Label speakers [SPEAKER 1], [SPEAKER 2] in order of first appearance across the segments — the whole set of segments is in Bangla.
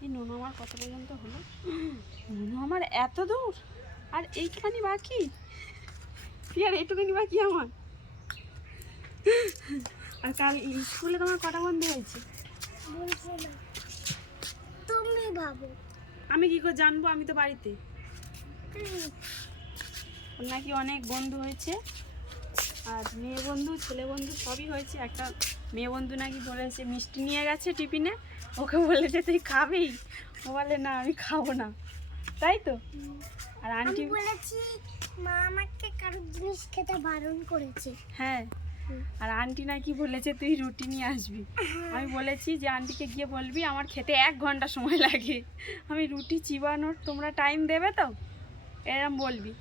[SPEAKER 1] দেখি নুনু আমার কত পর্যন্ত হলো? নুনু আমার এত দূর? আর এইটুখানি বাকি? কি আর এইটুখানি বাকি আমার? আর কাল স্কুলে তোমার কটা বন্ধ হয়েছে?
[SPEAKER 2] তুমি ভাবো।
[SPEAKER 1] আমি কি করে জানব? আমি তো বাড়িতে। নাকি অনেক বন্ধু হয়েছে। আর মেয়ে বন্ধু ছেলে বন্ধু সবই হয়েছে। একটা মেয়ে বন্ধু নাকি বলেছে মিষ্টি নিয়ে গেছে টিফিনে। ওকে বলেছে তুই খাবি? ও বলে না আমি খাব না। তাই তো? আর আন্টি
[SPEAKER 2] বলেছি মা আমাকে কারোর জিনিস খেতে বারণ করেছে।
[SPEAKER 1] হ্যাঁ। আর আন্টি নাকি বলেছে তুই রুটি নিয়ে আসবি। আমি বলেছি যে আন্টিকে গিয়ে বলবি আমার খেতে এক ঘণ্টা সময় লাগে। আমি রুটি চিবানোর তোমরা টাইম দেবে তো? এরম বলবি।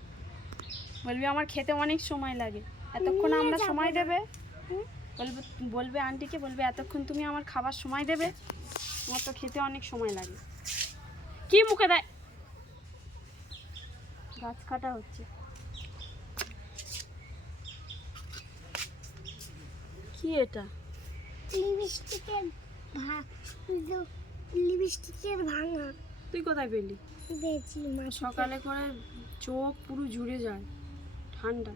[SPEAKER 1] বলবি আমার খেতে অনেক সময় লাগে। এতক্ষণ আমরা সময় দেবে? বলবে বলবে আন্টিকে বলবে এতক্ষণ তুমি আমার খাবার সময় দেবে। আমার তো খেতে অনেক সময় লাগে। কি মুখে দেয়? গাছ কাটা হচ্ছে। কি এটা?
[SPEAKER 2] লিপস্টিকের লিপস্টিকের ভাঙা।
[SPEAKER 1] তুই কোথায় পেলি? সকালে করে চোখ পুরো জুড়ে যায়। ঠান্ডা।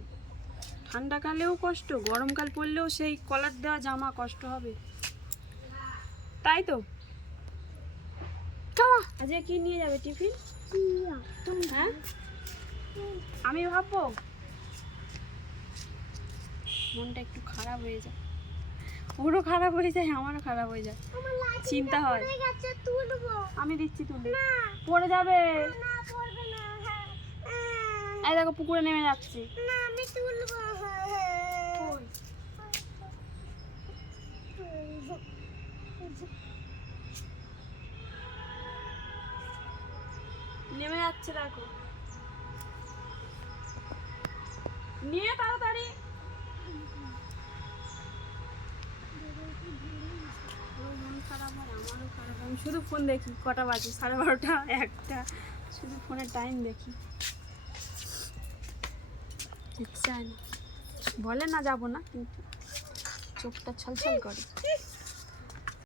[SPEAKER 1] ঠান্ডাকালেও কষ্ট গরমকাল পড়লেও সেই কলার দেওয়া জামা কষ্ট হবে। তাই তো? আজকে কি নিয়ে যাবে টিফিন? হ্যাঁ? আমি ভাববো। মনটা একটু খারাপ হয়ে যায়। ওরও খারাপ হয়ে যায় আমারও খারাপ হয়ে যায়। চিন্তা হয়। আমি দিচ্ছি তুলে পড়ে যাবে
[SPEAKER 2] না পড়বে না হ্যাঁ আহ,
[SPEAKER 1] এই দেখো পুকুরে নেমে যাচ্ছে।
[SPEAKER 2] না আমি তুলবো।
[SPEAKER 1] নেমে যাচ্ছে দেখো। নিয়ে তাড়াতাড়ি। শুধু ফোন দেখি কটা বাজে? সাড়ে বারোটা একটা। শুধু ফোনের টাইম দেখি। ইচ্ছা বলে না যাব না কিন্তু চোখটা ছলছল করে।